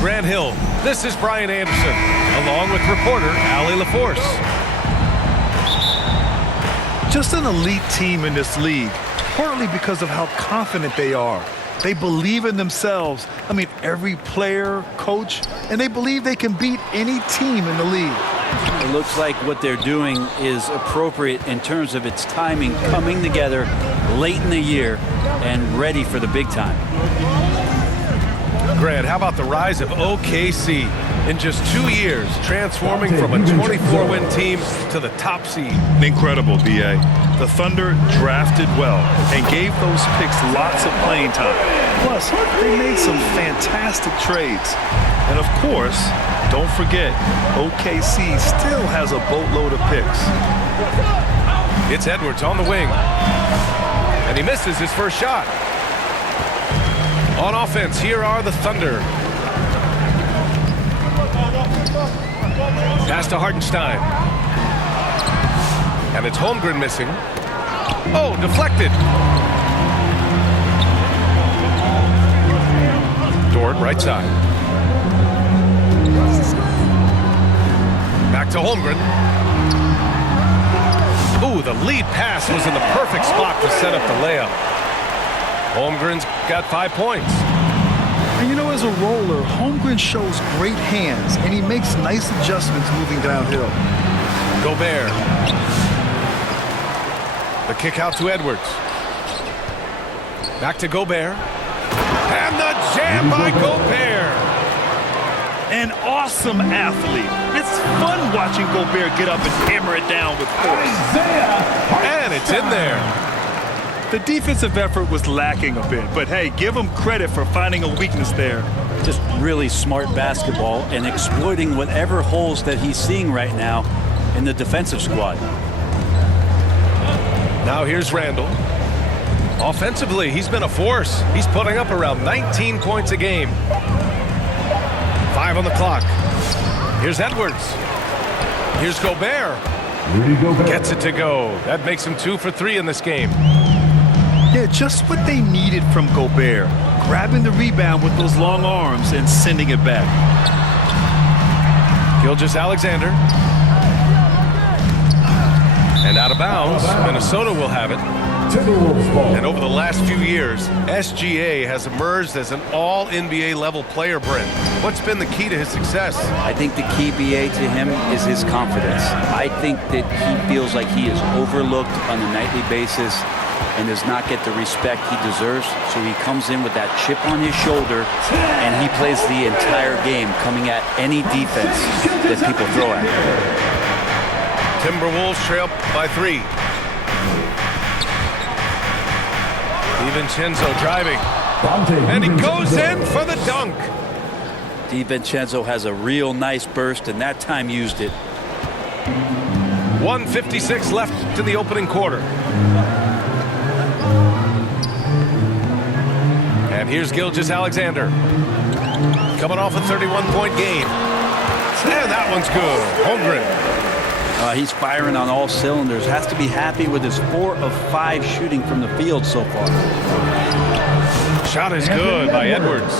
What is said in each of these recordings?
Grant Hill, this is Brian Anderson, along with reporter Allie LaForce. Just an elite team in this league, partly because of how confident they are. They believe in themselves. I mean, every player, coach, and they believe they can beat any team in the league. It looks like what they're doing is appropriate in terms of its timing, coming together late in the year and ready for the big time. Grant, how about the rise of OKC in just 2 years, transforming from a 24-win team to the top seed? Incredible, B.A. The Thunder drafted well and gave those picks lots of playing time. Plus, they made some fantastic trades. And of course, don't forget, OKC still has a boatload of picks. It's Edwards on the wing. And he misses his first shot. On offense, here are the Thunder. Pass to Hartenstein. And it's Holmgren missing. Oh, deflected. Dort, right side. Back to Holmgren. Ooh, the lead pass was in the perfect spot to set up the layup. Holmgren's got 5 points. And you know, as a roller, Holmgren shows great hands, and he makes nice adjustments moving downhill. Gobert. The kick out to Edwards. Back to Gobert. And the jam by Gobert. An awesome athlete. It's fun watching Gobert get up and hammer it down with force. And it's in there. The defensive effort was lacking a bit, but hey, give him credit for finding a weakness there. Just really smart basketball and exploiting whatever holes that he's seeing right now in the defensive squad. Now here's Randall. Offensively, he's been a force. He's putting up around 19 points a game. 5 on the clock. Here's Edwards. Here's Gobert. Gets it to go. That makes him 2 for 3 in this game. Yeah, just what they needed from Gobert. Grabbing the rebound with those long arms and sending it back. Gilgeous-Alexander. And out of bounds. Minnesota will have it. And over the last few years, SGA has emerged as an all-NBA level player, Brent. What's been the key to his success? I think the key, BA, to him is his confidence. I think that he feels like he is overlooked on a nightly basis and does not get the respect he deserves. So he comes in with that chip on his shoulder, and he plays the entire game, coming at any defense that people throw at him. Timberwolves trail by 3. DiVincenzo driving. And he goes in for the dunk. DiVincenzo has a real nice burst, and that time used it. 1:56 left in the opening quarter. And here's Gilgeous-Alexander. Coming off a 31-point game. And that one's good. Holmgren. He's firing on all cylinders. Has to be happy with his 4 of 5 shooting from the field so far. Shot is good by Edwards.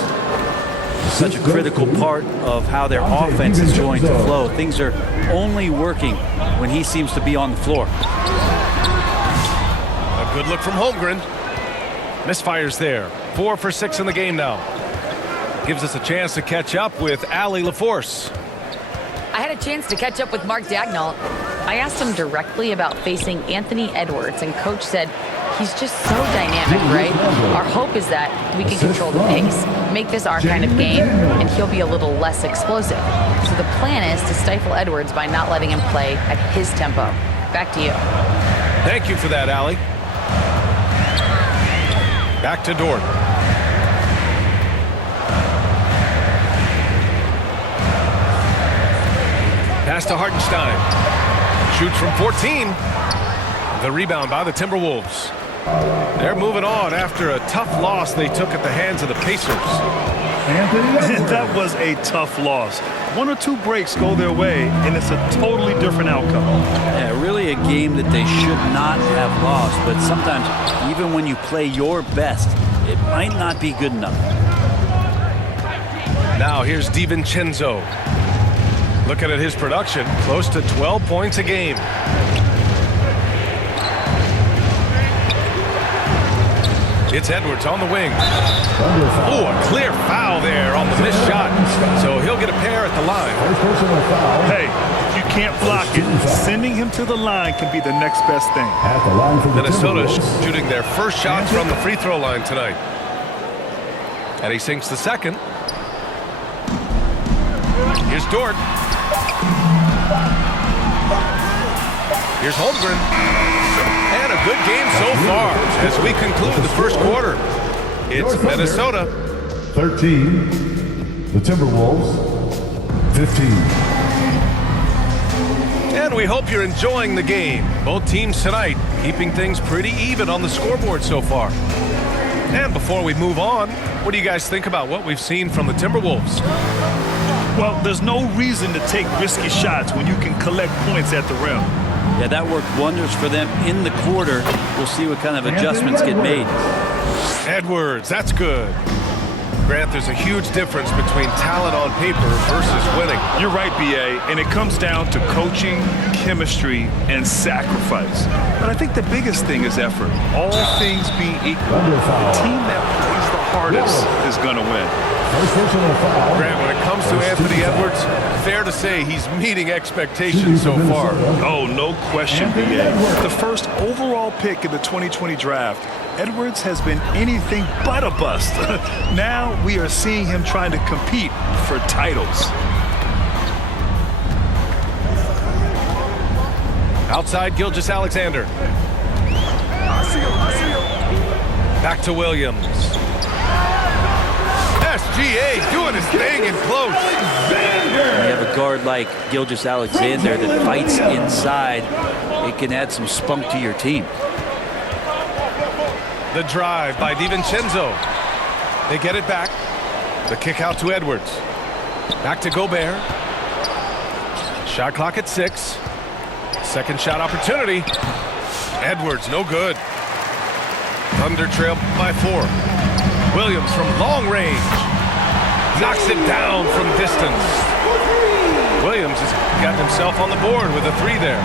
Such a critical part of how their offense is going to flow. Things are only working when he seems to be on the floor. A good look from Holmgren. Misfires there. 4 for 6 in the game now. Gives us a chance to catch up with Allie LaForce. I had a chance to catch up with Mark Daigneault. I asked him directly about facing Anthony Edwards, and Coach said he's just so dynamic, right? Our hope is that we can control the pace, make this our kind of game, and he'll be a little less explosive. So the plan is to stifle Edwards by not letting him play at his tempo. Back to you. Thank you for that, Allie. Back to Dort. Pass to Hartenstein. Shoots from 14. The rebound by the Timberwolves. They're moving on after a tough loss they took at the hands of the Pacers. That was a tough loss. 1 or 2 breaks go their way, and it's a totally different outcome. Yeah, really a game that they should not have lost, but sometimes even when you play your best, it might not be good enough. Now here's DiVincenzo. Looking at his production, close to 12 points a game. It's Edwards on the wing. Oh, a clear foul there on the missed shot. So he'll get a pair at the line. Hey, if you can't block it, sending him to the line can be the next best thing. Minnesota shooting their first shots from the free throw line tonight. And he sinks the second. Here's Dort. Here's Holmgren. And a good game so far as we conclude the first quarter. It's Minnesota 13, the Timberwolves 15. And we hope you're enjoying the game. Both teams tonight keeping things pretty even on the scoreboard so far. And before we move on, what do you guys think about what we've seen from the Timberwolves? Well, there's no reason to take risky shots when you can collect points at the rim. Yeah, that worked wonders for them in the quarter. We'll see what kind of adjustments get made. Edwards, that's good. Grant, there's a huge difference between talent on paper versus winning. You're right, B.A., and it comes down to coaching, chemistry, and sacrifice. But I think the biggest thing is effort. All things being equal, the team that plays the hardest is going to win. Grant, when it comes to Anthony Edwards, fair to say he's meeting expectations so far. Oh, no question, B.A. The first overall pick in the 2020 draft, Edwards has been anything but a bust. Now we are seeing him trying to compete for titles. Outside Gilgeous-Alexander. Back to Williams. SGA doing his thing in close. When you have a guard like Gilgeous-Alexander that fights inside, it can add some spunk to your team. The drive by DiVincenzo. They get it back. The kick out to Edwards. Back to Gobert. Shot clock at 6. Second shot opportunity. Edwards, no good. Thunder trail by 4. Williams from long range. Knocks it down from distance. Williams has got himself on the board with a 3 there.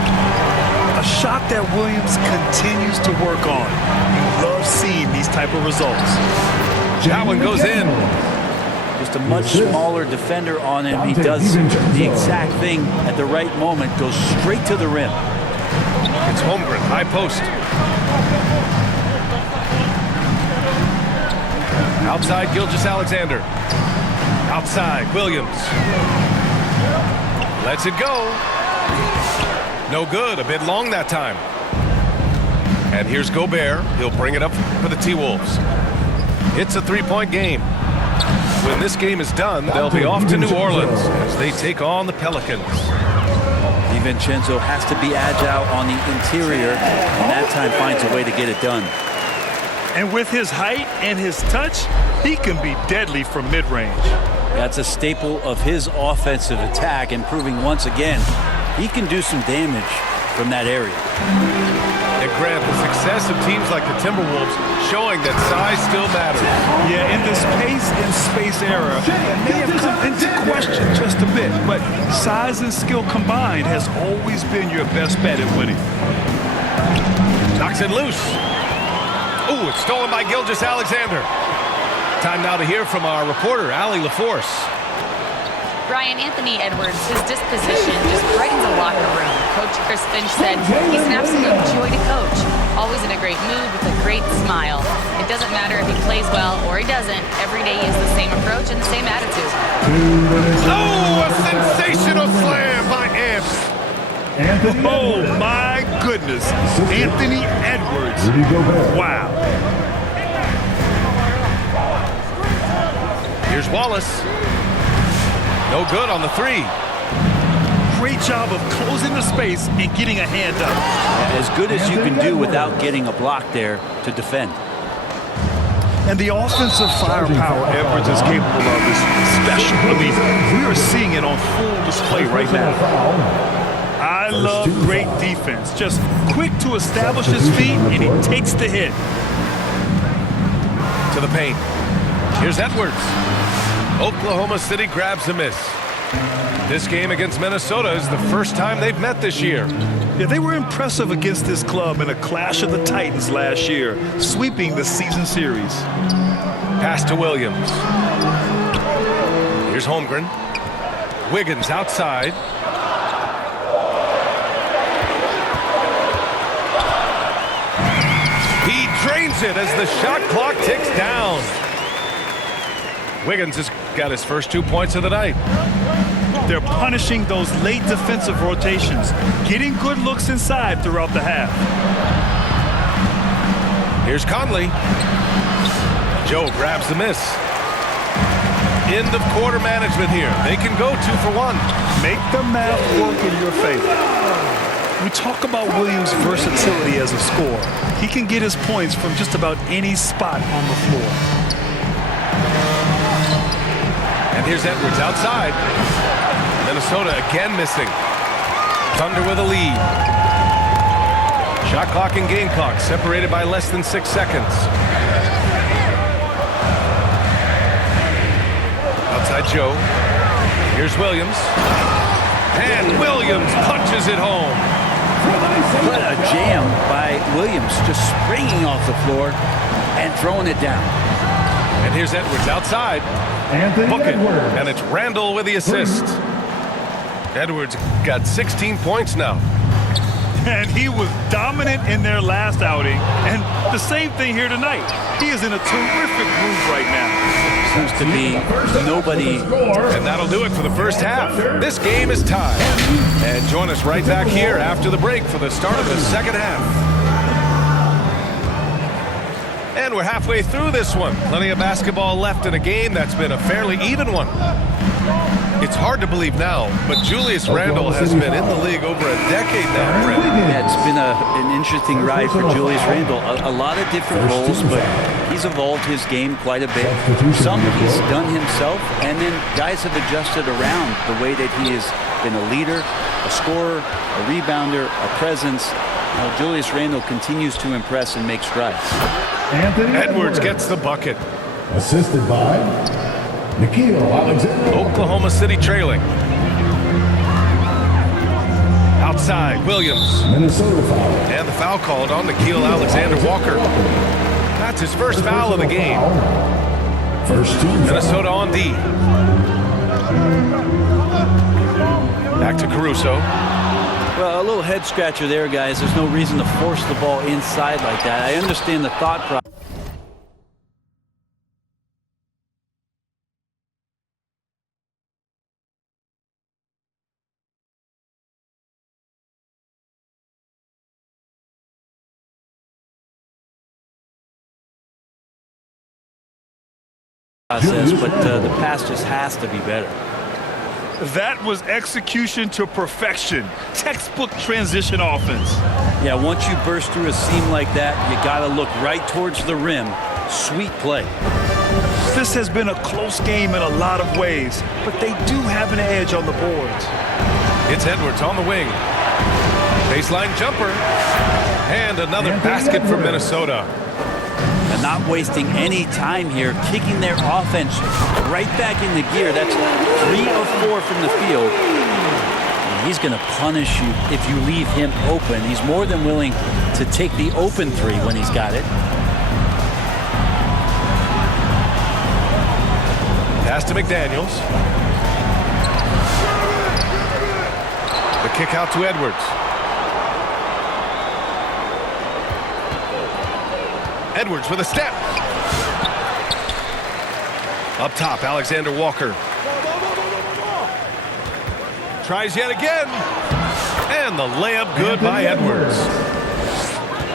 A shot that Williams continues to work on. You love seeing these type of results. That one goes in. Just a much smaller defender on him. He does the exact thing at the right moment, goes straight to the rim. It's Holmgren, high post. Outside Gilgeous-Alexander. Outside Williams. Lets it go. No good, a bit long that time. And here's Gobert. He'll bring it up for the T-Wolves. It's a 3-point game. When this game is done, they'll be off to New Orleans as they take on the Pelicans. DiVincenzo has to be agile on the interior, and that time finds a way to get it done. And with his height and his touch, he can be deadly from mid-range. That's a staple of his offensive attack, and proving once again he can do some damage from that area. And Grant, the success of teams like the Timberwolves showing that size still matters. Yeah, in this pace and space era, it may have come into question just a bit, but size and skill combined has always been your best bet at winning. Knocks it loose. Ooh, it's stolen by Gilgeous-Alexander. Time now to hear from our reporter, Allie LaForce. Brian, Anthony Edwards, his disposition just brightens a locker room. Coach Chris Finch said he's an absolute joy to coach. Always in a great mood with a great smile. It doesn't matter if he plays well or he doesn't. Every day he has the same approach and the same attitude. Oh, a sensational slam by Amps. Oh, my goodness. Anthony Edwards. Wow. Here's Wallace. No good on the 3. Great job of closing the space and getting a hand up. As good as you can do without getting a block there to defend. And the offensive firepower Edwards is capable of is special. I mean, we are seeing it on full display right now. I love great defense. Just quick to establish his feet, and he takes the hit. To the paint. Here's Edwards. Oklahoma City grabs a miss. This game against Minnesota is the first time they've met this year. Yeah, they were impressive against this club in a clash of the Titans last year, sweeping the season series. Pass to Williams. Here's Holmgren. Wiggins outside. He drains it as the shot clock ticks down. Wiggins has got his first 2 points of the night. They're punishing those late defensive rotations, getting good looks inside throughout the half. Here's Conley. Joe grabs the miss. End of quarter management here. They can go 2 for 1. Make the math work in your favor. We talk about Williams' versatility as a scorer. He can get his points from just about any spot on the floor. And here's Edwards outside. Minnesota again missing. Thunder with a lead. Shot clock and game clock separated by less than 6 seconds. Outside Joe. Here's Williams. And Williams punches it home. What a jam by Williams, just springing off the floor and throwing it down. And here's Edwards outside. Book it. And it's Randall with the assist. Edwards got 16 points now. And he was dominant in their last outing. And the same thing here tonight. He is in a terrific groove right now. Seems to be nobody. And that'll do it for the first half. This game is tied. And join us right back here after the break for the start of the second half. And we're halfway through this one. Plenty of basketball left in a game that's been a fairly even one. It's hard to believe now, but Julius Randle has been in the league over a decade now, Brent. Yeah, it's been an interesting ride for Julius Randle. A lot of different roles, but he's evolved his game quite a bit. Some he's done himself, and then guys have adjusted around the way that he has been a leader, a scorer, a rebounder, a presence. Julius Randle continues to impress and make strides. Edwards gets the bucket. Assisted by Nickeil Alexander. Oklahoma City trailing. Outside, Williams. Minnesota foul. And the foul called on Nickeil Alexander-Walker. That's his first foul of the game. First team. Minnesota on D. Back to Caruso. Well, a little head scratcher there, guys. There's no reason to force the ball inside like that. I understand the thought process. But the pass just has to be better. That was execution to perfection. Textbook transition offense. Yeah, once you burst through a seam like that, you got to look right towards the rim. Sweet play. This has been a close game in a lot of ways, but they do have an edge on the boards. It's Edwards on the wing. Baseline jumper. And another basket for Minnesota. And not wasting any time here, kicking their offense right back into gear. That's 3 of 4 from the field. And he's going to punish you if you leave him open. He's more than willing to take the open 3 when he's got it. Pass to McDaniels. The kick out to Edwards. Edwards with a step. Up top, Alexander Walker. Tries yet again. And the layup good by Edwards.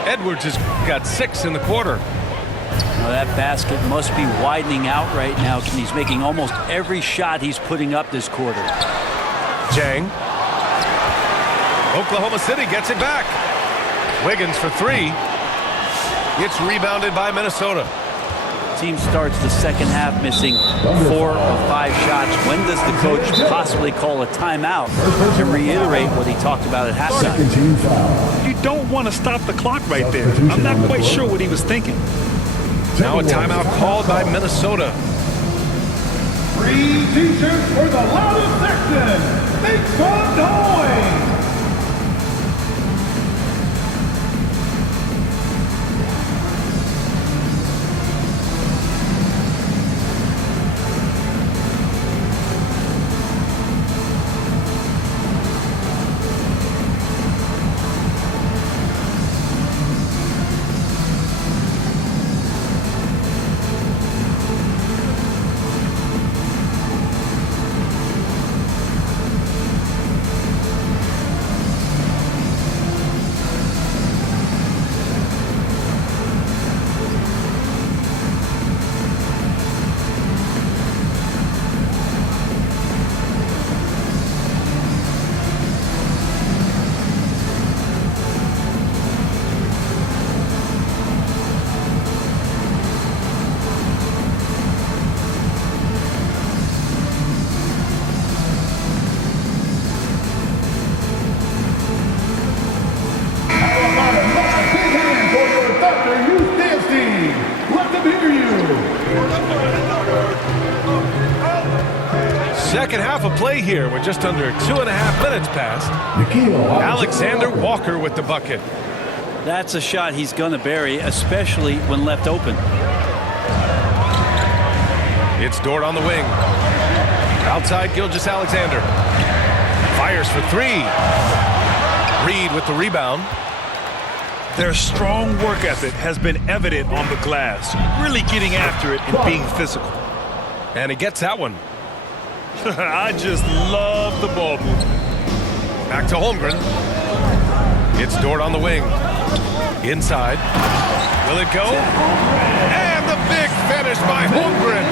Edwards has got 6 in the quarter. Now that basket must be widening out right now. He's making almost every shot he's putting up this quarter. Jang. Oklahoma City gets it back. Wiggins for 3. It's rebounded by Minnesota. Team starts the second half missing 4 of 5 shots. When does the coach possibly call a timeout to reiterate what he talked about at halftime? You don't want to stop the clock right there. I'm not quite sure what he was thinking. Now a timeout called by Minnesota. Green t-shirts for the loudest section. Make some noise. Second half of play here with just under 2.5 minutes passed. Alexander Walker with the bucket. That's a shot he's going to bury, especially when left open. It's Dort on the wing. Outside, Gilgeous-Alexander. Fires for three. Reed with the rebound. Their strong work ethic has been evident on the glass, really getting after it and being physical. And he gets that one. I just love the ball movement. Back to Holmgren. It's Dort on the wing. Inside. Will it go? And the big finish by Holmgren.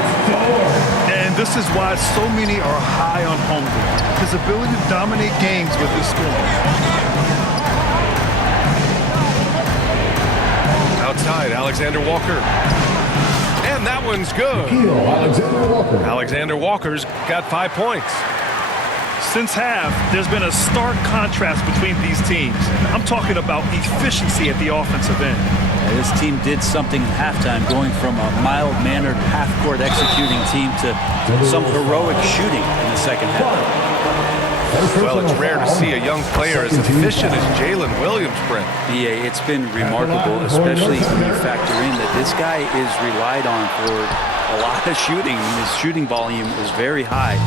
And this is why so many are high on Holmgren. His ability to dominate games with his scoring. Outside, Alexander Walker. And that one's good. Alexander Walker's got 5 points. Since half, there's been a stark contrast between these teams. I'm talking about efficiency at the offensive end. This team did something at halftime, going from a mild-mannered half-court executing team to some heroic shooting in the second half. Well, it's rare to see a young player as efficient as Jalen Williams, Brent. BA, it's been remarkable, especially when you factor in that this guy is relied on for a lot of shooting. His shooting volume is very high.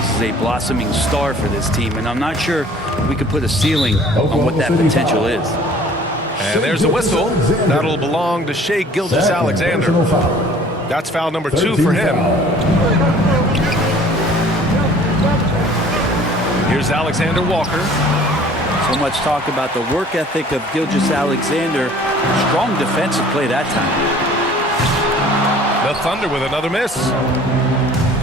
This is a blossoming star for this team, and I'm not sure we can put a ceiling on what that potential is. And there's a whistle. That'll belong to Shai Gilgeous-Alexander. That's foul number 2 for him. Here's Alexander Walker. So much talk about the work ethic of Gilgeous-Alexander. Strong defensive play that time. The Thunder with another miss.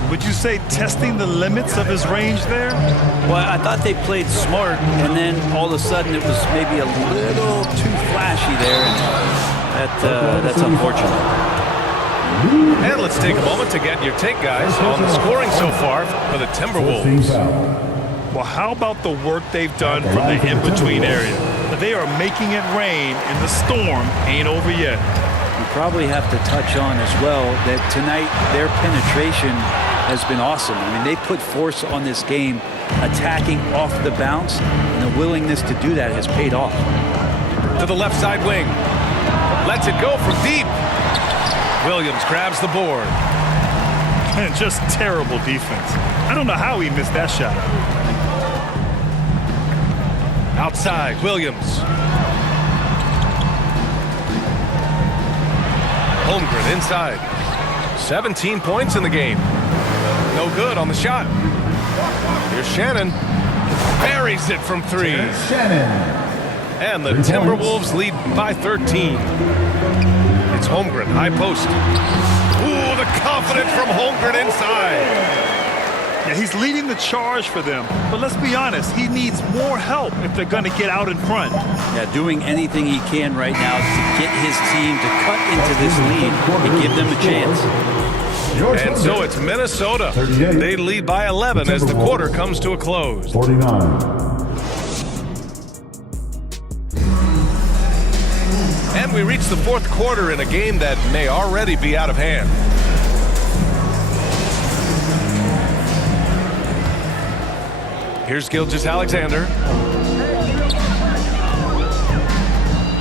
Would you say testing the limits of his range there? Well, I thought they played smart, and then all of a sudden it was maybe a little too flashy there, and that's unfortunate. And let's take a moment to get your take, guys, on the scoring so far for the Timberwolves. Well, how about the work they've done from the in-between area? They are making it rain, and the storm ain't over yet. We probably have to touch on as well that tonight their penetration has been awesome. I mean, they put force on this game, attacking off the bounce, and the willingness to do that has paid off. To the left side wing. Lets it go from deep. Williams grabs the board. And just terrible defense. I don't know how he missed that shot. Outside, Williams. Holmgren inside. 17 points in the game. No good on the shot. Here's Shannon. Buries it from 3. And the Timberwolves lead by 13. It's Holmgren, high post. Ooh, the confidence from Holmgren inside. Yeah, he's leading the charge for them. But let's be honest, he needs more help if they're going to get out in front. Yeah, doing anything he can right now to get his team to cut into this lead and give them a chance. And so it's Minnesota. They lead by 11 as the quarter comes to a close. 49. And we reach the fourth quarter in a game that may already be out of hand. Here's Gilgeous-Alexander.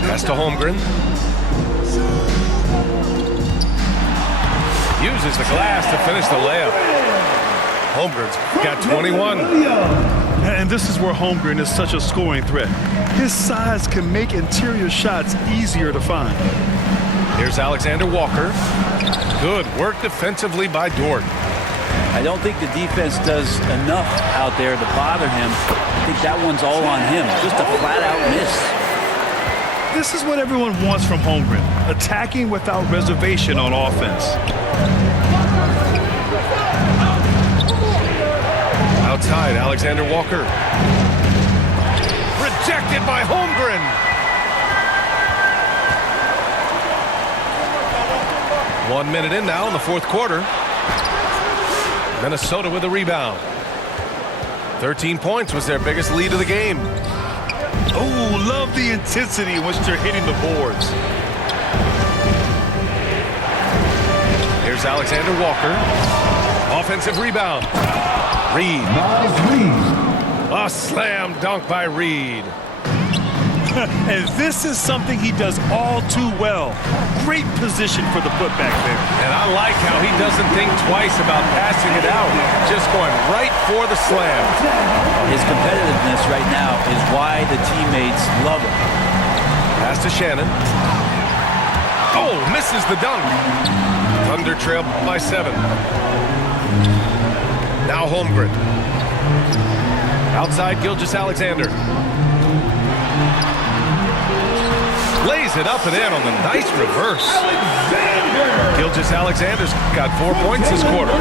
Pass to Holmgren. Uses the glass to finish the layup. Holmgren's got 21. And this is where Holmgren is such a scoring threat. His size can make interior shots easier to find. Here's Alexander Walker. Good work defensively by Dort. I don't think the defense does enough out there to bother him. I think that one's all on him. Just a flat-out miss. This is what everyone wants from Holmgren, attacking without reservation on offense. Outside, Alexander Walker. Rejected by Holmgren. One minute in now in the fourth quarter. Minnesota with a rebound. 13 points was their biggest lead of the game. Oh, love the intensity in which they're hitting the boards. Here's Alexander Walker. Offensive rebound. Reed. A slam dunk by Reed. And this is something he does all too well. Great position for the putback there. And I like how he doesn't think twice about passing it out. Just going right for the slam. His competitiveness right now is why the teammates love him. Pass to Shannon. Oh, misses the dunk. Thunder trail by 7. Now Holmgren. Outside Gilgeous-Alexander. Lays it up and in on the nice reverse. Gilgeous-Alexander's got 4 points this quarter.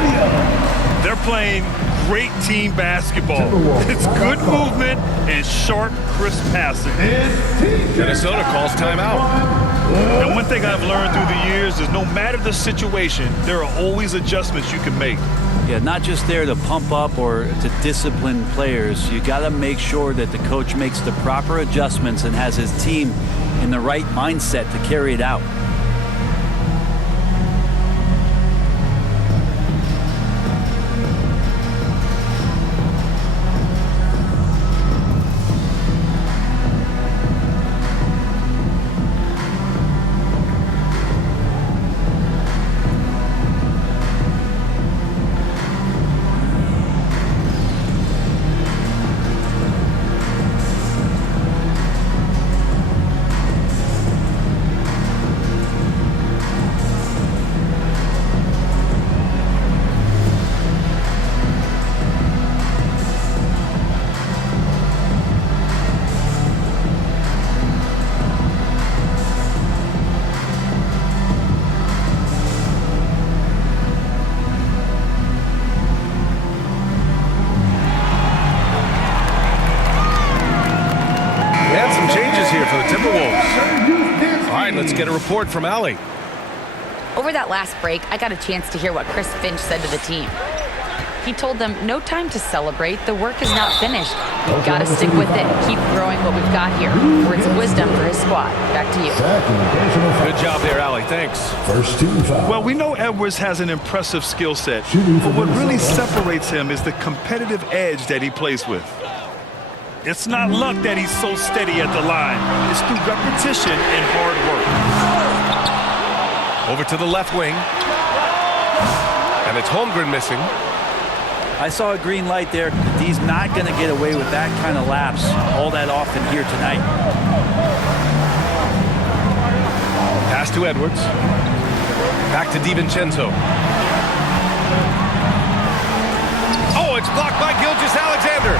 They're playing great team basketball. It's good movement and sharp, crisp passing. Minnesota calls timeout. And one thing I've learned through the years is no matter the situation, there are always adjustments you can make. Yeah, not just there to pump up or to discipline players. You got to make sure that the coach makes the proper adjustments and has his team in the right mindset to carry it out. For the Timberwolves. All right, let's get a report from Allie. Over that last break, I got a chance to hear what Chris Finch said to the team. He told them, no time to celebrate. The work is not finished. We've got to stick with it. Keep growing what we've got here. Words of wisdom for his squad. Back to you. Good job there, Allie. Thanks. First team foul. Well, we know Edwards has an impressive skill set, but what really separates him is the competitive edge that he plays with. It's not luck that he's so steady at the line. It's through repetition and hard work. Over to the left wing. And it's Holmgren missing. I saw a green light there. He's not going to get away with that kind of lapse all that often here tonight. Pass to Edwards. Back to DiVincenzo. Oh, it's blocked by Gilgeous-Alexander.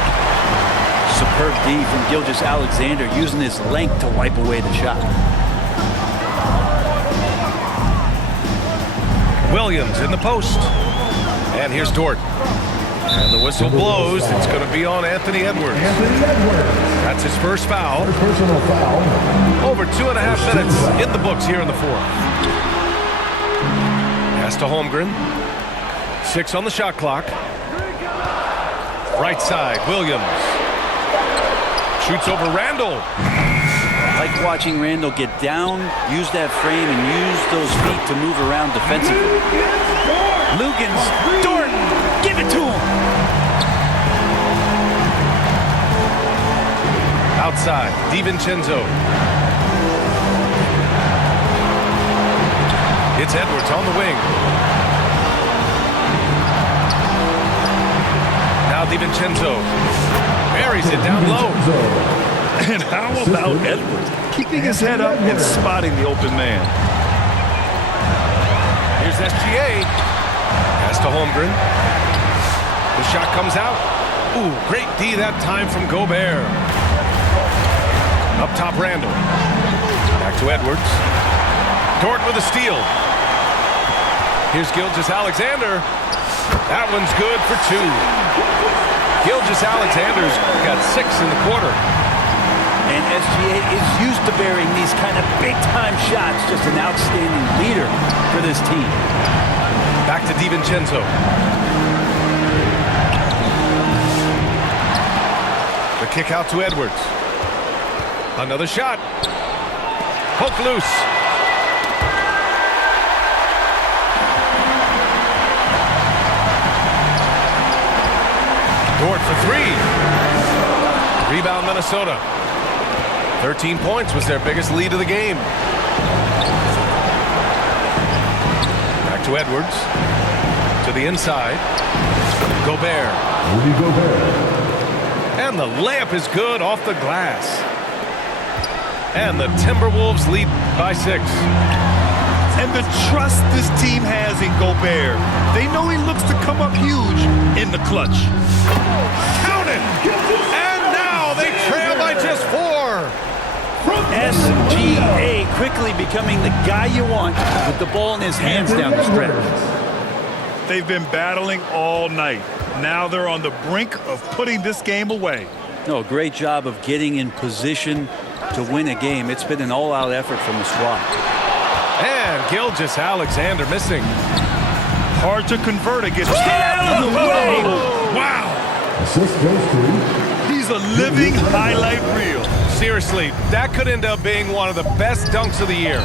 Superb D from Gilgeous-Alexander, using his length to wipe away the shot. Williams in the post. And here's Dort. And the whistle blows. It's going to be on Anthony Edwards. That's his first foul. Personal foul. Over 2.5 minutes in the books here in the fourth. Pass to Holmgren. 6 on the shot clock. Right side, Williams. Shoots over Randall. I like watching Randall get down, use that frame, and use those feet to move around defensively. Lugans, Dort, give it to him. outside. DiVincenzo. It's Edwards on the wing. Now DiVincenzo buries it down low. And how about Edwards keeping his head up and spotting the open man? Here's SGA. Pass to Holmgren. The shot comes out. Ooh, great D that time from Gobert. Up top, Randall. Back to Edwards. Dort with a steal. Here's Gilgeous-Alexander. That one's good for 2. Gilgeous-Alexander's got 6 in the quarter. And SGA is used to burying these kind of big-time shots. Just an outstanding leader for this team. Back to DiVincenzo. The kick out to Edwards. Another shot. Poke loose. Dort for 3. Rebound Minnesota. 13 points was their biggest lead of the game. Back to Edwards. To the inside. Gobert. Rudy Gobert. And the layup is good off the glass. And the Timberwolves lead by 6. And the trust this team has in Gobert. They know he looks to come up huge in the clutch. Count it! And now they trail by just 4. SGA quickly becoming the guy you want with the ball in his hands down the stretch. They've been battling all night. Now they're on the brink of putting this game away. No, great job of getting in position to win a game. It's been an all-out effort from the squad. And Gilgeous-Alexander missing. Hard to convert against. Get out of the way! Wow! Assist goes to. He's a living highlight reel. Seriously, that could end up being one of the best dunks of the year.